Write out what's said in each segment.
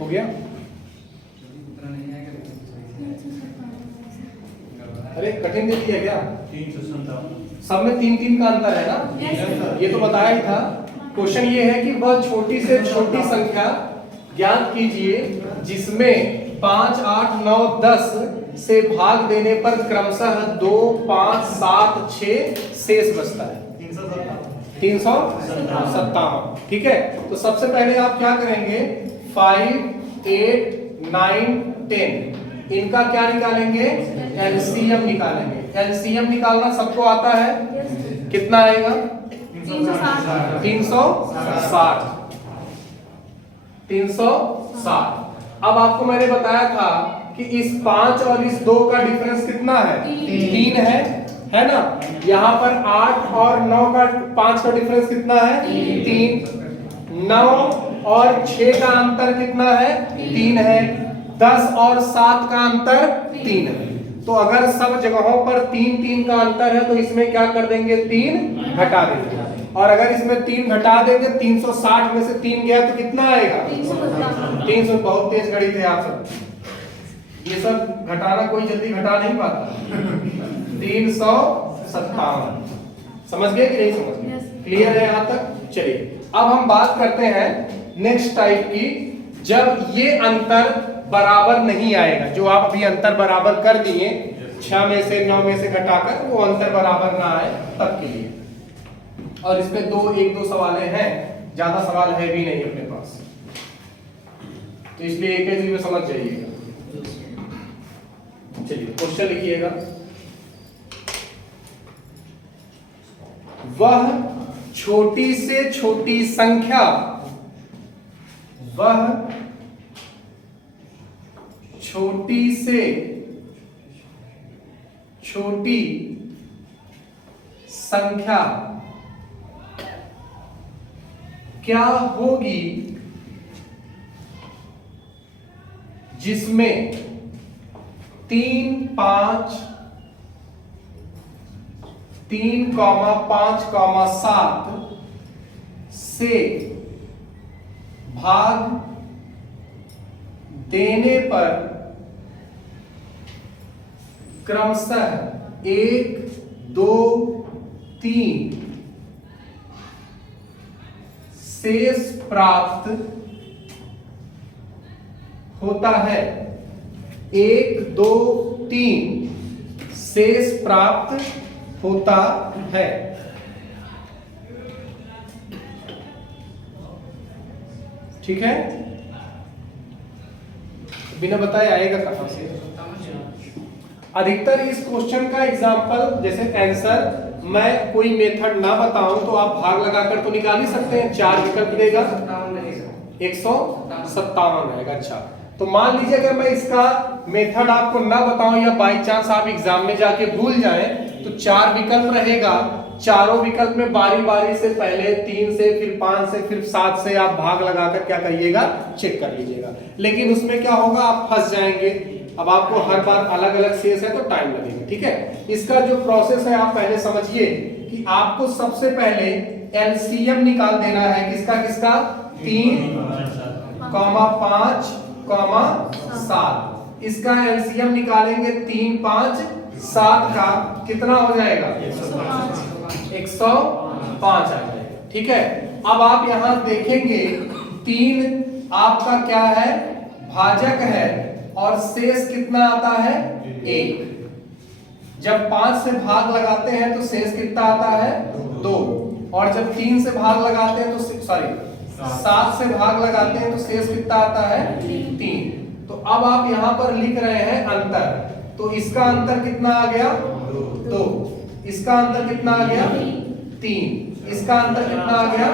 हो गया? अरे कठिन दे दिया क्या? 357 सब में 3-3 का अंतर है ना? ये तो बताया ही था। क्वेश्चन ये है कि वह छोटी से छोटी संख्या ज्ञात कीजिए जिसमें 5, 8, 9, 10 से भाग देने पर क्रमशः 2, 5, 7, 6 शेष बचता है। 357। ठीक है, तो सबसे पहले आप क्या करेंगे? 5, 8, 9, 10 इनका क्या निकालेंगे? एलसीएम निकालेंगे। एलसीएम निकालना सबको आता है? कितना आएगा? 360। 360। अब आपको मैंने बताया था कि इस 5 और इस 2 का डिफरेंस कितना है? 3 है ना? यहाँ पर 8 और 9 का 5 का डिफरेंस कितना है? 3। 9 और 6 का अंतर कितना है? 3 है। 10 और 7 का अंतर 3 है। तो अगर सब जगहों पर 3-3 का अंतर है तो इसमें क्या कर देंगे? 3 घटा देंगे। और अगर इसमें 3 घटा देंगे, 360 में से 3 गया तो कितना आएगा? 300। बहुत तेज गणित है आप सब। ये सब घटाना कोई जल्दी घटा नहीं पाता। 357। समझ गए कि नहीं समझ गए? क्लियर है यहाँ तक? चलिए अब हम बात करते हैं नेक्स्ट टाइप की, जब ये अंतर बराबर नहीं आएगा। जो आप अभी अंतर बराबर कर दिए 6 में से 9 में से घटाकर, वो अंतर बराबर ना आए तब के लिए। और इस पे 1-2 सवाल हैं, ज्यादा सवाल है भी नहीं अपने पास, तो इसलिए एक ही में समझ जाइएगा। चलिए क्वेश्चन लिखिएगा। वह छोटी से छोटी संख्या, वह छोटी से छोटी संख्या क्या होगी जिसमें 3, 5, 3, 5, 7 से भाग देने पर क्रमशः 1, 2, 3 शेष प्राप्त होता है। 1, 2, 3 शेष प्राप्त होता है। ठीक है, बिना बताए आएगा कहां से? अधिकतर इस क्वेश्चन का एग्जाम्पल जैसे आंसर मैं कोई मेथड ना बताऊं तो आप भाग लगाकर तो निकाल ही सकते हैं। 4 विकल्प देगा, 157 आएगा। अच्छा, तो मान लीजिए अगर मैं इसका मेथड आपको ना बताऊं या बाई चांस आप एग्जाम में जाके भूल जाएं, तो 4 विकल्प रहेगा। चारों विकल्प में बारी बारी से पहले 3 से, फिर 5 से, फिर 7 से आप भाग लगाकर क्या करिएगा? चेक कर लीजिएगा। लेकिन उसमें क्या होगा? आप फंस जाएंगे। अब आपको हर बार अलग अलग शेष है तो टाइम लगेगा। ठीक है, इसका जो प्रोसेस है आप पहले समझिए कि आपको सबसे पहले एलसीएम निकाल देना है। किसका किसका? 3, 5, 7। इसका एलसीएम निकालेंगे 3, 5, 7 का कितना हो जाएगा? 105 आ जाएगा। ठीक है, अब आप यहां देखेंगे 3 आपका क्या है? भाजक है, और शेष कितना आता है? 1। जब 5 से भाग लगाते हैं तो शेष कितना आता है? 2। और जब 3 से भाग लगाते हैं तो 7 से भाग लगाते हैं तो शेष कितना आता है? 3। तो अब आप यहां पर लिख रहे हैं अंतर, तो इसका अंतर कितना आ गया? 2। इसका अंतर कितना आ गया? 3। इसका अंतर कितना आ गया?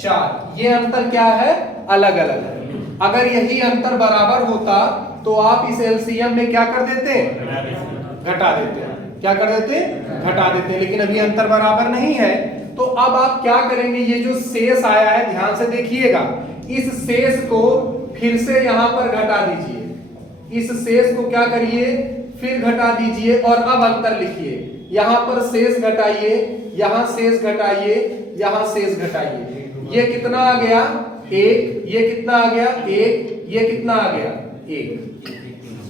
4। ये अंतर क्या है? अलग अलग है। अगर यही अंतर बराबर होता तो आप इस एलसीएम में क्या कर देते? घटा देते। क्या कर देते? घटा देते। लेकिन अभी अंतर बराबर नहीं है, तो अब आप क्या करेंगे? ये जो शेष आया है, ध्यान से देखिएगा, इस शेष को फिर से यहां पर घटा दीजिए। इस शेष को क्या करिए? फिर घटा दीजिए और अब अंतर लिखिए। यहां पर शेष घटाइए, यहां शेष घटाइए, यहां शेष घटाइए। ये कितना आ गया? 1। ये कितना आ गया? 1। ये कितना आ गया 1।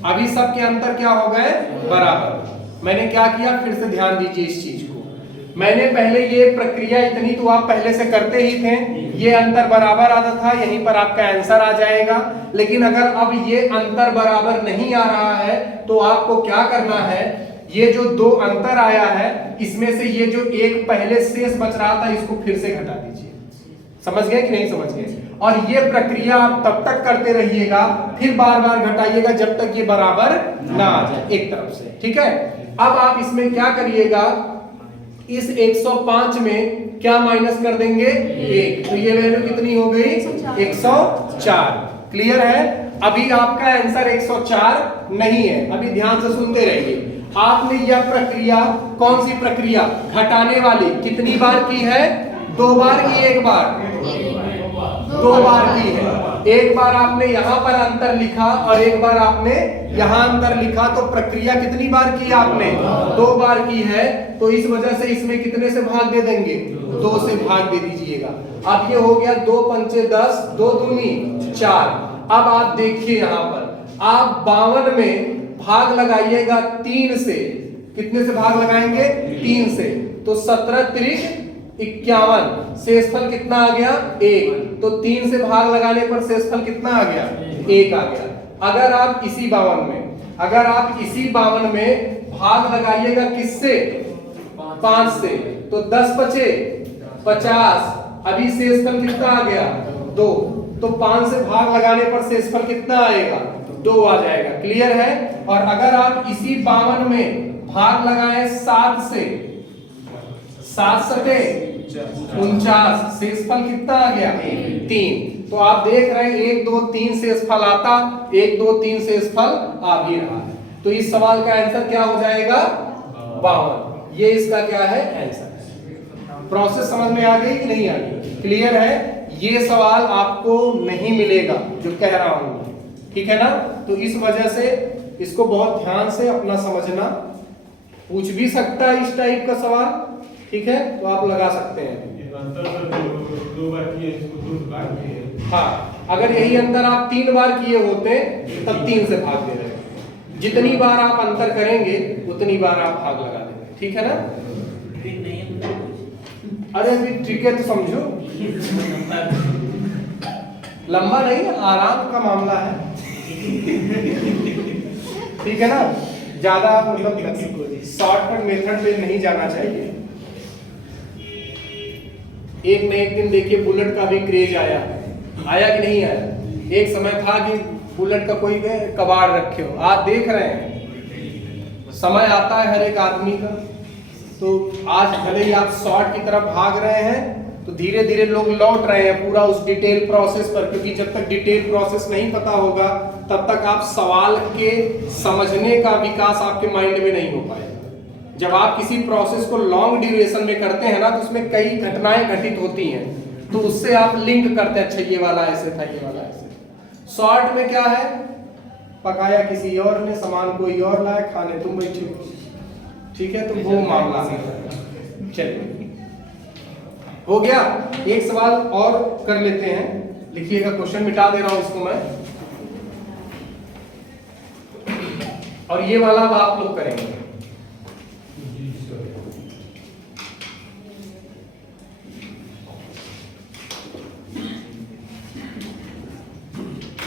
अभी सबके अंतर क्या हो गए बराबर। मैंने क्या किया, फिर से ध्यान दीजिए इस चीज को। मैंने पहले ये प्रक्रिया इतनी तो आप पहले से करते ही थे, ये अंतर बराबर आता था, यहीं पर आपका आंसर आ जाएगा। लेकिन अगर अब ये अंतर बराबर नहीं आ रहा है तो आपको क्या करना है, ये जो 2 अंतर आया है इसमें से ये जो एक पहले शेष बच रहा था इसको फिर से घटा दीजिए। समझ गए कि नहीं समझ गए? और ये प्रक्रिया आप तब तक करते रहिएगा, फिर बार बार घटाइएगा जब तक ये बराबर ना आ जाए एक तरफ से। ठीक है, अब आप इसमें क्या करिएगा, इस 105 में क्या माइनस कर देंगे 1, तो ये वैल्यू कितनी हो गई 104। क्लियर है? अभी आपका आंसर 104 नहीं है। अभी ध्यान से सुनते रहिए। आपने यह प्रक्रिया, कौन सी प्रक्रिया, घटाने वाली, कितनी बार की है? 2 बार की 1 बार? 2 बार की है। एक बार आपने यहां पर अंतर लिखा और एक बार आपने यहां अंतर लिखा, तो प्रक्रिया कितनी बार की आपने? 2 बार की है। तो इस वजह से इसमें कितने से भाग दे देंगे? 2 से भाग दे दीजिएगा। अब ये हो गया 2 पंचे 10, 2 दूनी 4। अब आप देखिए यहां पर आप 52 में भाग लगाइएगा 3 से। कितने से भाग लगाएंगे? 3 से। तो 17 त्रिक 51, शेषफल कितना आ गया 1। तो 3 से भाग लगाने पर शेषफल कितना आ गया 1 आ गया। अगर आप इसी 52 में भाग लगाइएगा किससे? 5 से। तो 10 बचे 50, अभी शेषफल कितना आ गया 2। तो 5 से भाग लगाने पर शेषफल कितना आएगा 2 आ जाएगा। क्लियर है? और अगर आप इसी 52 में भाग लगाए 7 से, 7 सते 49, शेषफल कितना आ गया 3। तो आप देख रहे हैं 1 2 3 शेषफल आता, 1 2 3 शेषफल आ भी रहा है। तो इस सवाल का आंसर क्या हो जाएगा 52। ये इसका क्या है आंसर। प्रोसेस समझ में आ गई कि नहीं आ गई? क्लियर है? ये सवाल आपको नहीं मिलेगा जो कह रहा हूं, ठीक है ना? तो इस वजह से इसको बहुत ध्यान से अपना समझना। पूछ भी सकता है इस टाइप का सवाल, ठीक है? तो आप लगा सकते हैं। हाँ, अगर यही अंतर आप 3 बार किए होते तब 3 से भाग दे रहे। जितनी बार आप अंतर करेंगे उतनी बार आप भाग लगा देंगे, ठीक है ना? अरे अभी ठीक है तो समझो, लंबा नहीं, आराम का मामला है, ठीक है ना? ज्यादा मतलब शॉर्टकट मेथड पे नहीं जाना चाहिए। एक न एक दिन देखिए बुलेट का भी क्रेज आया कि नहीं आया? एक समय था कि बुलेट का कोई कबाड़ रखे हो, आप देख रहे हैं समय आता है हर एक आदमी का। तो आज भले ही आप शॉर्ट की तरफ भाग रहे हैं तो धीरे धीरे लोग लौट रहे हैं पूरा उस डिटेल प्रोसेस पर, क्योंकि जब तक डिटेल प्रोसेस नहीं पता होगा तब तक आप सवाल के समझने का विकास आपके माइंड में नहीं हो पाएगा। जब आप किसी प्रोसेस को लॉन्ग ड्यूरेशन में करते हैं ना, तो उसमें कई घटनाएं घटित होती हैं, तो उससे आप लिंक करते हैं, अच्छा ये वाला ऐसे था, ये वाला ऐसे। शॉर्ट में क्या है, पकाया किसी और ने, सामान कोई और लाया, खाने तुम बैठे हो, ठीक है? तो वो मामला है। चलिए हो गया। एक सवाल और कर लेते हैं, लिखिएगा, क्वेश्चन मिटा दे रहा हूं इसको मैं, और ये वाला अब आप लोग करेंगे।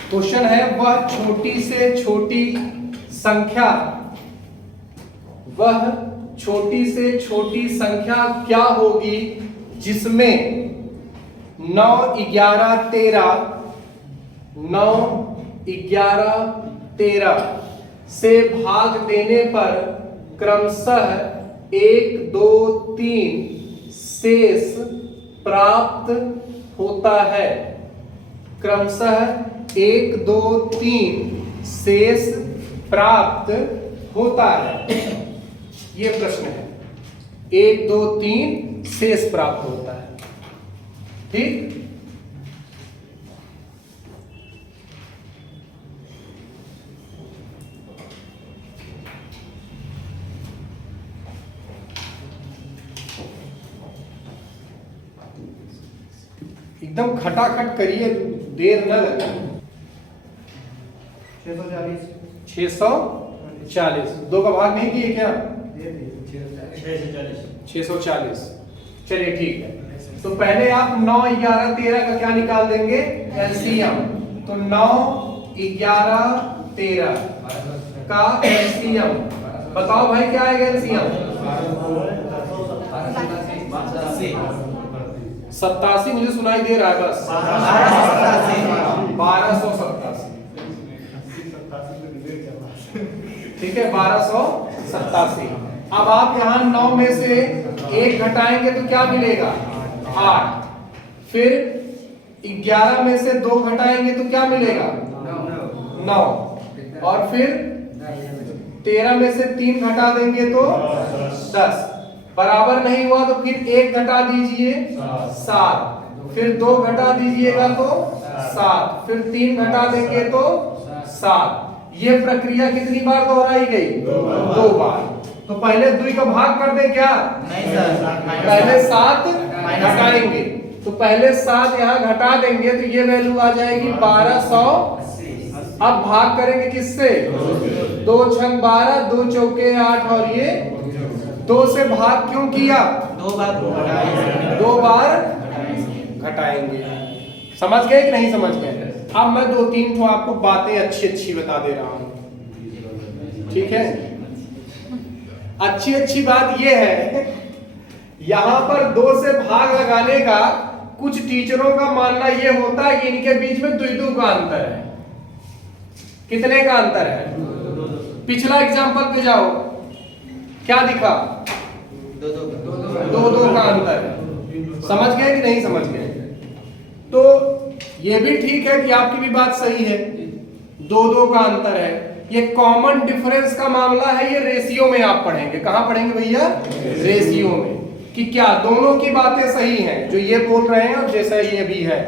क्वेश्चन है, वह छोटी से छोटी संख्या, वह छोटी से छोटी संख्या क्या होगी जिसमें 9 11 13 से भाग देने पर क्रमशः 1 2 3 शेष प्राप्त होता है। क्रमशः 1 2 3 शेष प्राप्त होता है। ये प्रश्न है, 1 2 3 शेष प्राप्त होता है, ठीक? एकदम खटाखट करिए, देर न लगे। 640। 2 का भाग नहीं दिए क्या? 640। चलिए ठीक है। तो पहले आप 9, 11, 13 का क्या निकाल देंगे? एलसीएम। तो 9, 11, 13 का एलसीएम बताओ भाई, क्या आएगा एलसीएम? 87। मुझे सुनाई दे रहा है बस। 1287। ठीक है, 1287। अब आप यहाँ 9 में से 1 घटाएंगे तो क्या मिलेगा? 8। फिर 11 में से 2 घटाएंगे तो क्या मिलेगा? 9। और फिर 13 में से 3 घटा देंगे तो 10। बराबर नहीं हुआ तो फिर 1 घटा दीजिए 7। फिर 2 घटा दीजिएगा तो 7। फिर 3 घटा देंगे तो 7। ये प्रक्रिया कितनी बार दोहराई गई? 2 बार। तो पहले 2 का भाग कर दे क्या? नहीं सर, पहले 7 घटाएंगे तो पहले 7 यहाँ घटा देंगे तो ये वैल्यू आ जाएगी 1280। अब भाग करेंगे किससे? 2 छंग 12, 2 चौके 8 और ये 2 से भाग क्यों किया? 2 बार घटाएंगे। समझ गए कि नहीं समझ गए? अब मैं 2-3 तो आपको बातें अच्छी बता दे रहा हूं, ठीक है? अच्छी बात यह है, यहां पर 2 से भाग लगाने का कुछ टीचरों का मानना यह होता है कि इनके बीच में 2 का अंतर है। कितने का अंतर है? पिछला एग्जांपल पे जाओ, क्या दिखा? 2 का अंतर है। समझ गए कि नहीं समझ गए? तो ये भी ठीक है कि आपकी भी बात सही है, 2 का अंतर है। ये कॉमन डिफरेंस का मामला है, ये रेशियो में आप पढ़ेंगे। कहां पढ़ेंगे भैया? रेशियो में। कि क्या दोनों की बातें सही हैं, जो ये बोल रहे हैं और जैसा ये भी है,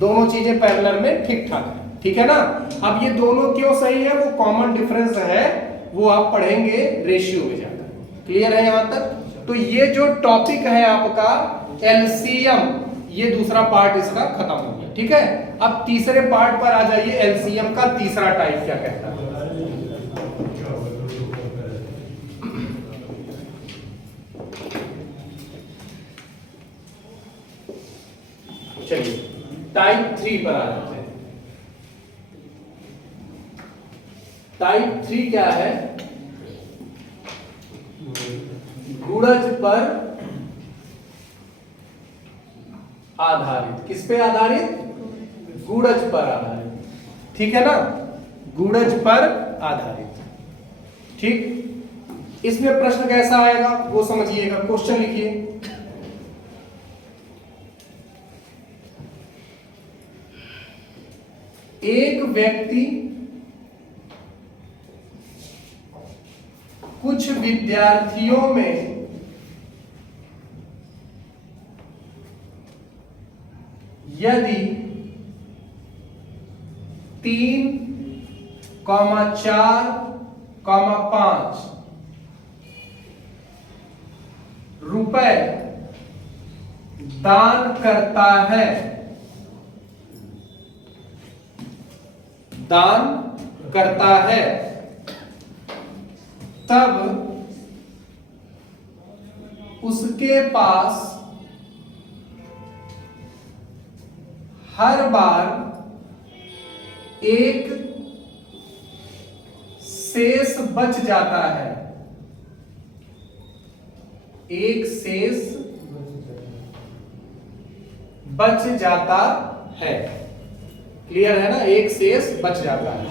दोनों चीजें पैरेलल में ठीक ठाक है। ठीक है ना? अब ये दोनों क्यों सही है, वो कॉमन डिफरेंस है, वो आप पढ़ेंगे रेशियो में जाकर। क्लियर है यहां तक? तो ये जो टॉपिक है आपका एलसीएम, ये दूसरा पार्ट इसका खत्म हो गया। ठीक है, अब तीसरे पार्ट पर आ जाइए। एलसीएम का तीसरा टाइप क्या कहता है? चलिए टाइप 3 पर आ जाते हैं। टाइप 3 क्या है? गुणज पर आधारित। किस पे आधारित? गुणज पर आधारित। ठीक है ना? गुणज पर आधारित। ठीक, इसमें प्रश्न कैसा आएगा वो समझिएगा। क्वेश्चन लिखिए। एक व्यक्ति कुछ विद्यार्थियों में यदि 3, 4, 5 रुपए दान करता है, तब उसके पास हर बार एक शेष बच जाता है। एक शेष बच जाता है। क्लियर है ना? एक शेष बच जाता है।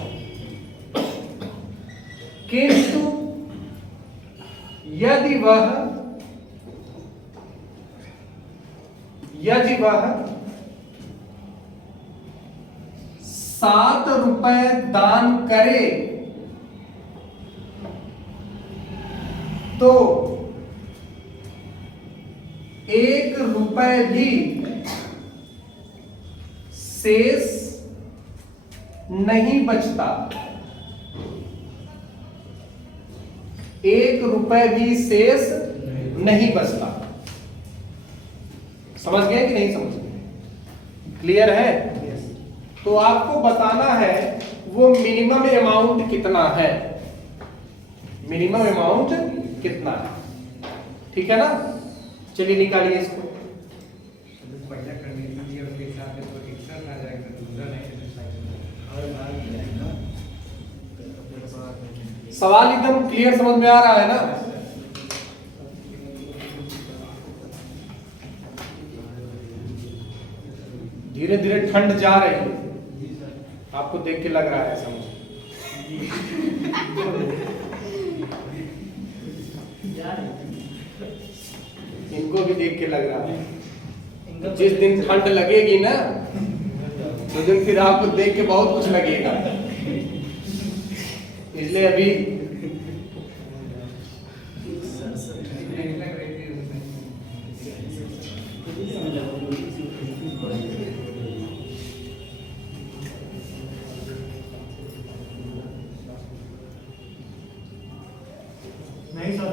किंतु यदि वह 7 रुपए दान करे तो 1 रुपए भी शेष नहीं बचता। 1 रुपए भी शेष नहीं बचता। समझ गए कि नहीं समझ गए? क्लियर है? तो आपको बताना है वो मिनिमम अमाउंट कितना है, मिनिमम अमाउंट कितना है, ठीक है ना। चलिए निकालिए इसको। सवाल एकदम क्लियर समझ में आ रहा है ना। धीरे धीरे ठंड जा रही है, आपको देख के लग रहा है समझ। इनको भी देख के लग रहा है। जिस दिन ठंड लगेगी ना उस दिन फिर आपको देख के बहुत कुछ लगेगा, इसलिए अभी नहीं सर,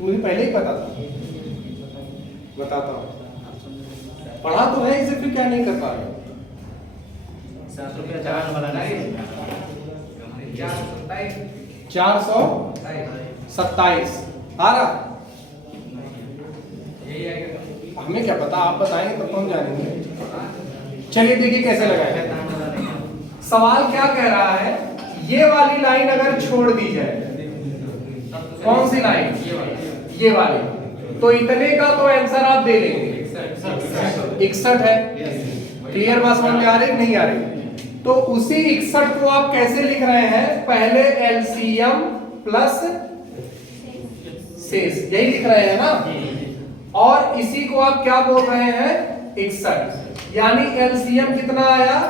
मुझे पहले ही पता था, बताता हूँ। पढ़ा तो है इसे, फिर क्या नहीं कर पा रहे। 427 आ रहा। हमें क्या पता, आप बताएंगे तब तो हम जानेंगे। चलिए देखिए कैसे लगाएंगे। सवाल क्या कह रहा है, ये वाली लाइन अगर छोड़ दी जाए, कौन सी लाइन, ये वाली, तो इतने का तो आंसर आप दे लेंगे 61 है। क्लियर बात समझ में आ रही नहीं आ रही। तो उसी 61 को आप कैसे लिख रहे हैं, पहले एलसीएम प्लस शेष, यही लिख रहे हैं ना। और इसी को आप क्या बोल रहे हैं, 61, यानी एलसीएम कितना आया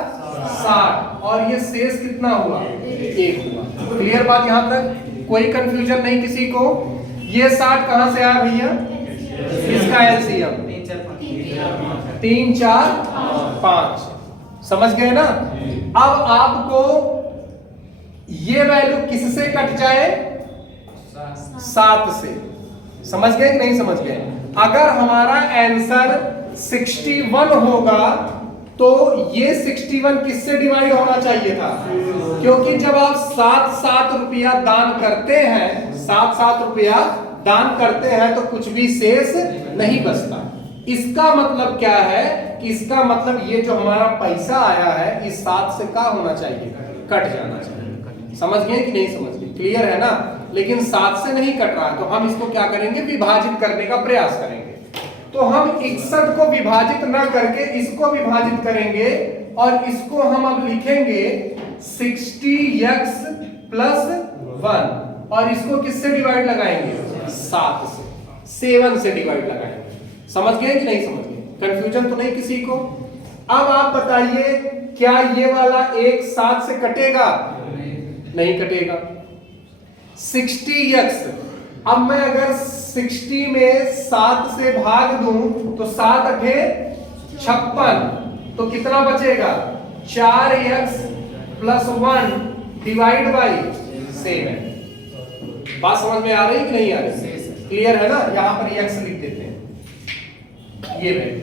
60 और ये शेष कितना हुआ 1 हुआ। क्लियर बात यहां तक, कोई कंफ्यूजन नहीं किसी को। ये 60 कहां से आया भैया, इसका एलसीएम 3 4 5, समझ गए ना। अब आपको ये वैल्यू किससे कट जाए, 7 से, समझ गए कि नहीं समझ गए। अगर हमारा आंसर 61 होगा तो ये 61 किससे डिवाइड होना चाहिए था, क्योंकि जब आप 7 रुपया दान करते हैं, 7 रुपया दान करते हैं तो कुछ भी शेष नहीं बचता। इसका मतलब क्या है कि इसका मतलब ये जो हमारा पैसा आया है इस 7 से क्या होना चाहिए, कट जाना चाहिए। समझ गए कि नहीं समझ गए, क्लियर है ना। लेकिन 7 से नहीं कट रहा, तो हम इसको क्या करेंगे, विभाजित करने का प्रयास करेंगे। तो हम 61 को विभाजित ना करके इसको विभाजित करेंगे और इसको हम अब लिखेंगे 60x + 1 और इसको किससे डिवाइड लगाएंगे, 7 से, 7 से डिवाइड लगाएंगे। समझ गए कि नहीं समझ गए, कंफ्यूजन तो नहीं किसी को। अब आप बताइए क्या ये वाला एक 7 से कटेगा, नहीं कटेगा। 60x, अब मैं अगर 60 में 7 से भाग दूं तो 7 अठे 56, तो कितना बचेगा 4x + 1 डिवाइड बाई 7। बात समझ में आ रही कि नहीं आ रही, क्लियर है ना। यहां पर x लिख देते हैं, ये वैल्यू।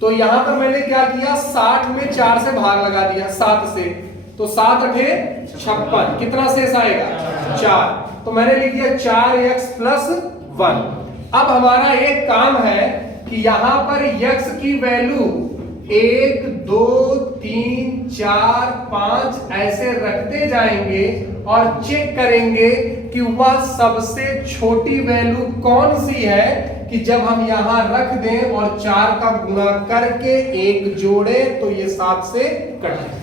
तो यहां पर मैंने क्या किया, 60 में 4 से भाग लगा दिया 7 से, तो 7 अठे 56, कितना शेष आएगा 4, तो मैंने लिख दिया 4x + 1। अब हमारा एक काम है कि यहां पर x की वैल्यू 1 2 3 4 5 ऐसे रखते जाएंगे और चेक करेंगे कि वह सबसे छोटी वैल्यू कौन सी है कि जब हम यहां रख दें और 4 का गुणा करके 1 जोड़े तो ये 7 से कट जाए।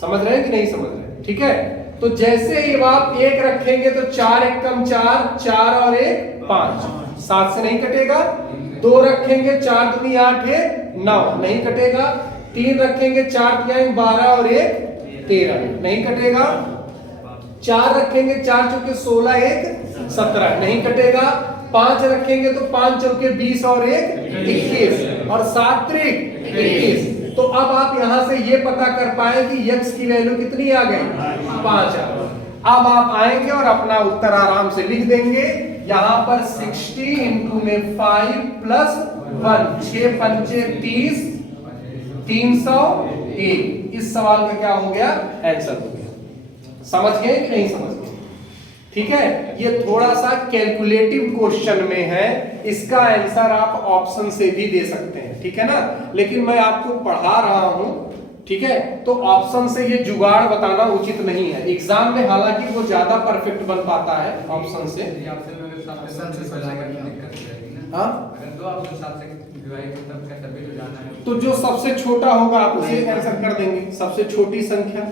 समझ रहे हैं कि नहीं समझ रहे, ठीक है। तो जैसे ही आप 1 रखेंगे तो 4 × 1 4, 4 और 1 5, 7 से नहीं कटेगा। 2 रखेंगे 4 × 2 8 9, नहीं कटेगा। 3 रखेंगे 4 × 3 12 और 1 13, नहीं कटेगा। 4 रखेंगे 4 × 4 16 1 17, नहीं कटेगा। 5 रखेंगे तो 5 × 4 20 और 1 21 और 7 3 21। तो अब आप यहां से ये पता कर पाए कि x की वैल्यू कितनी आ गई, 5 आ गई। अब आप आएंगे और अपना उत्तर आराम से लिख देंगे। यहां पर 60 × 5 + 1, 6 × 5 30, 300 1। इस सवाल का क्या हो गया, आंसर हो गया। समझ गए कि नहीं समझ गए? ठीक है, ये थोड़ा सा कैलकुलेटिव क्वेश्चन में है, इसका आंसर आप ऑप्शन से भी दे सकते हैं, ठीक है ना। लेकिन मैं आपको पढ़ा रहा हूं, ठीक है, तो ऑप्शन से ये जुगाड़ बताना उचित नहीं है। एग्जाम में हालांकि वो ज्यादा परफेक्ट बन पाता है ऑप्शन से। हाँ, तो जो सबसे छोटा होगा आप उसे आंसर कर देंगे, सबसे छोटी संख्या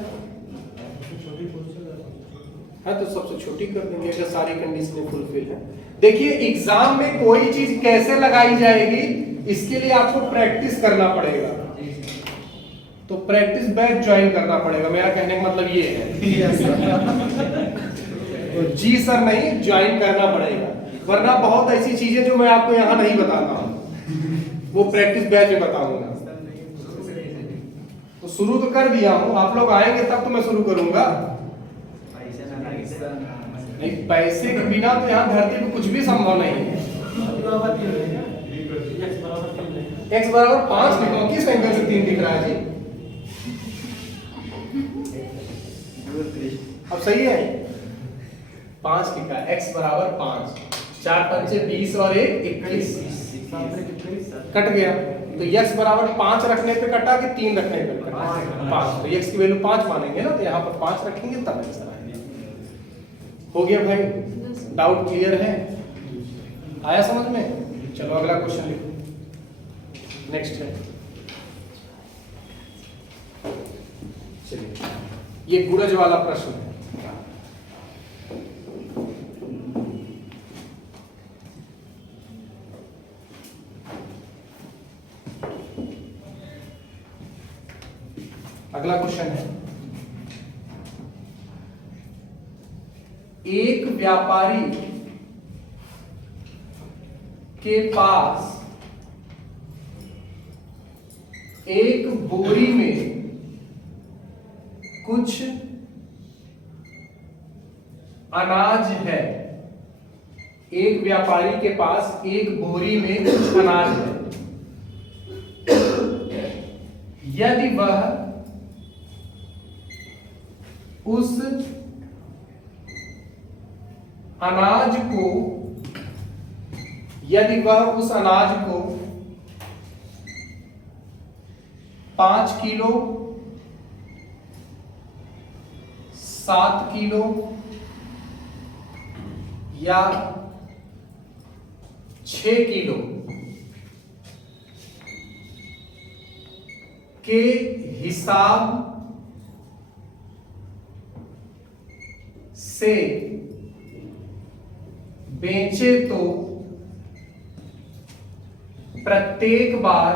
है तो सबसे छोटी कर देंगे अगर सारी कंडीशनें फुलफिल है। देखिए एग्जाम में कोई चीज कैसे लगाई जाएगी, इसके लिए आपको प्रैक्टिस करना पड़ेगा। तो प्रैक्टिस बैच ज्वाइन करना पड़ेगा, मेरा कहने का मतलब ये है। तो जी सर नहीं, ज्वाइन करना पड़ेगा, वरना बहुत ऐसी चीजें जो मैं आपको यहाँ नहीं बताता हूँ वो प्रैक्टिस बैच में बताऊंगा। तो शुरू तो कर दिया हूँ, आप लोग आएंगे तब तो मैं शुरू करूंगा। नहीं, पैसे के बिना तो यहाँ धरती पे कुछ भी संभव नहीं है। x बराबर 5 लिखो, किस एंगल से 3 दिख रहा है जी? अब सही है, 5 लिखा है, x बराबर 5, 4 पंचे 20 और 1 21, कट गया। तो x बराबर 5 रखने पे कटा कि 3 रखने पे कटा? 5। तो x की वैल्यू 5 मानेंगे ना, तो यहाँ पर 5 रखेंगे तब आंसर आएगा। हो गया भाई, डाउट क्लियर है, आया समझ में? चलो अगला क्वेश्चन लिखो, नेक्स्ट है। चलिए, ये गुणज वाला प्रश्न है। अगला क्वेश्चन है, एक व्यापारी के पास एक बोरी में कुछ अनाज है। एक व्यापारी के पास एक बोरी में कुछ अनाज है। यदि वह उस अनाज को यदि वह उस अनाज को 5 किलो, 7 किलो या 6 किलो के हिसाब से बेचे तो प्रत्येक बार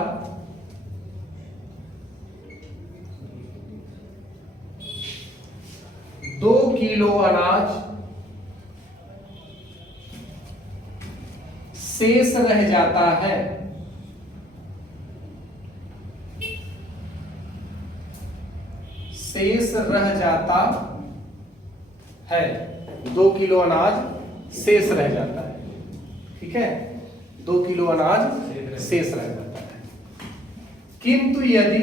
दो किलो अनाज शेष रह जाता है। शेष रह जाता है, 2 किलो अनाज शेष रह जाता है, ठीक है, 2 किलो अनाज शेष रह जाता है। किंतु यदि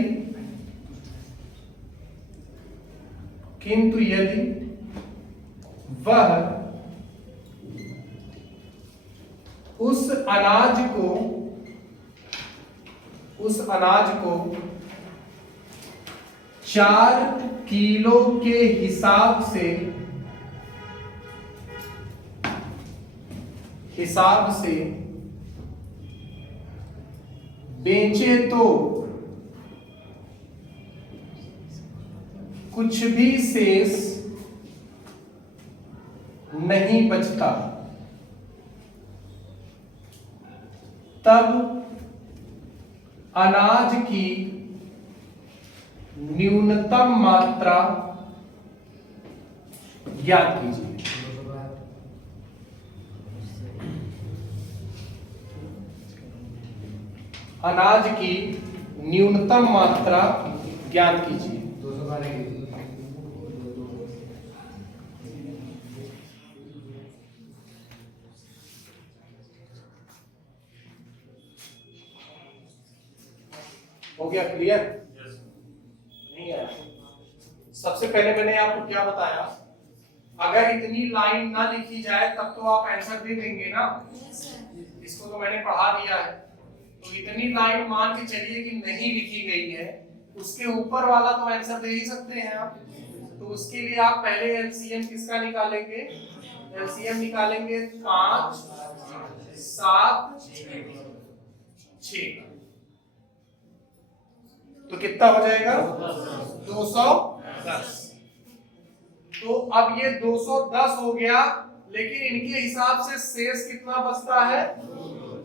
वह उस अनाज को 4 किलो के हिसाब से बेचे तो कुछ भी शेष नहीं बचता, तब अनाज की न्यूनतम मात्रा ज्ञात कीजिए। अनाज की न्यूनतम मात्रा ज्ञात कीजिए। हो गया क्लियर? सबसे पहले मैंने आपको क्या बताया, अगर इतनी लाइन ना लिखी जाए तब तो आप आंसर दे देंगे ना, इसको तो मैंने पढ़ा दिया है। तो इतनी लाइन मान के चलिए कि नहीं लिखी गई है, उसके ऊपर वाला तो आंसर दे ही सकते हैं आप। तो उसके लिए आप पहले एलसीएम किसका निकालेंगे, एलसीएम निकालेंगे 5 7 6, तो कितना हो जाएगा 210। तो अब ये 210 हो गया, लेकिन इनके हिसाब से शेष कितना बचता है,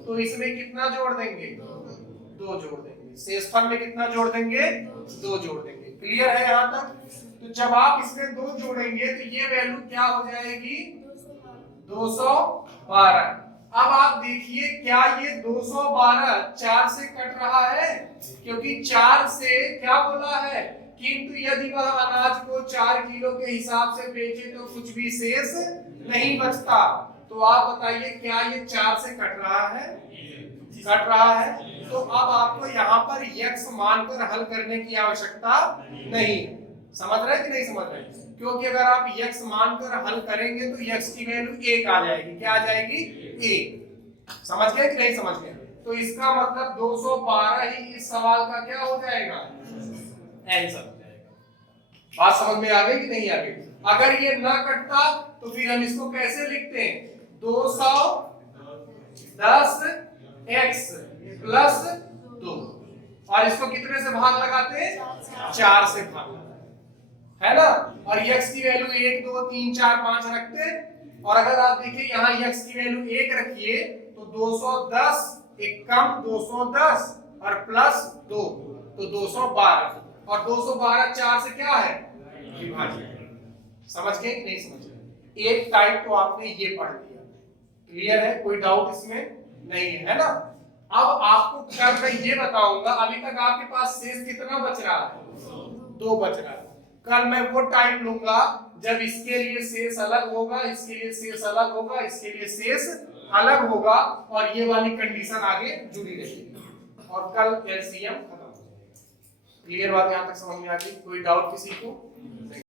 तो इसमें कितना जोड़ देंगे, 2 जोड़ देंगे। शेषफल में कितना जोड़ देंगे, 2 जोड़ देंगे। क्लियर है यहाँ तक? तो जब आप इसमें 2 जोड़ेंगे तो ये वैल्यू क्या हो जाएगी, 212। अब आप देखिए क्या ये 212 4 से कट रहा है, क्योंकि 4 से क्या बोला है, किंतु यदि वह अनाज को 4 किलो के हिसाब से बेचे तो कुछ भी शेष नहीं बचता। तो आप बताइए क्या ये 4 से कट रहा है, कट रहा है। तो अब आपको यहाँ पर x मानकर हल करने की आवश्यकता नहीं है। समझ रहे हैं कि नहीं समझ रहे हैं? क्योंकि अगर आप x मानकर हल करेंगे तो x की वैल्यू 1 आ जाएगी। क्या आ जाएगी, 1। समझ गए कि नहीं समझ गए? तो इसका मतलब 212 ही इस सवाल का क्या हो जाएगा, आंसर हो जाएगा। बात समझ में आ गई कि नहीं आ गई? अगर ये ना कटता तो फिर हम इसको कैसे लिखते हैं, 210x प्लस 2, और इसको कितने से भाग लगाते हैं, 4 से भाग लगाते है ना। और x की वैल्यू 1 2 3 4 5 रखते हैं। और अगर आप देखिए यहाँ x की वैल्यू 1 रखिए तो 210 एक कम 210 और प्लस 2 तो 212, और 212 4 से क्या है, विभाजित। समझ गए कि नहीं समझ गए? एक टाइप तो आपने ये पढ़ लिया। क्लियर है, कोई डाउट इसमें नहीं है ना। अब आपको कल मैं ये बताऊंगा, अभी तक आपके पास शेष कितना बच रहा है, 2 बच रहा है। कल मैं वो टाइप लूंगा जब इसके लिए शेष अलग होगा, इसके लिए शेष अलग होगा, इसके लिए शेष अलग होगा, और ये वाली कंडीशन आगे जुड़ी रहेगी, और कल एलसीएम खत्म हो जाएगा। क्लियर बात यहाँ तक समझ में आ गई? कोई डाउट किसी को?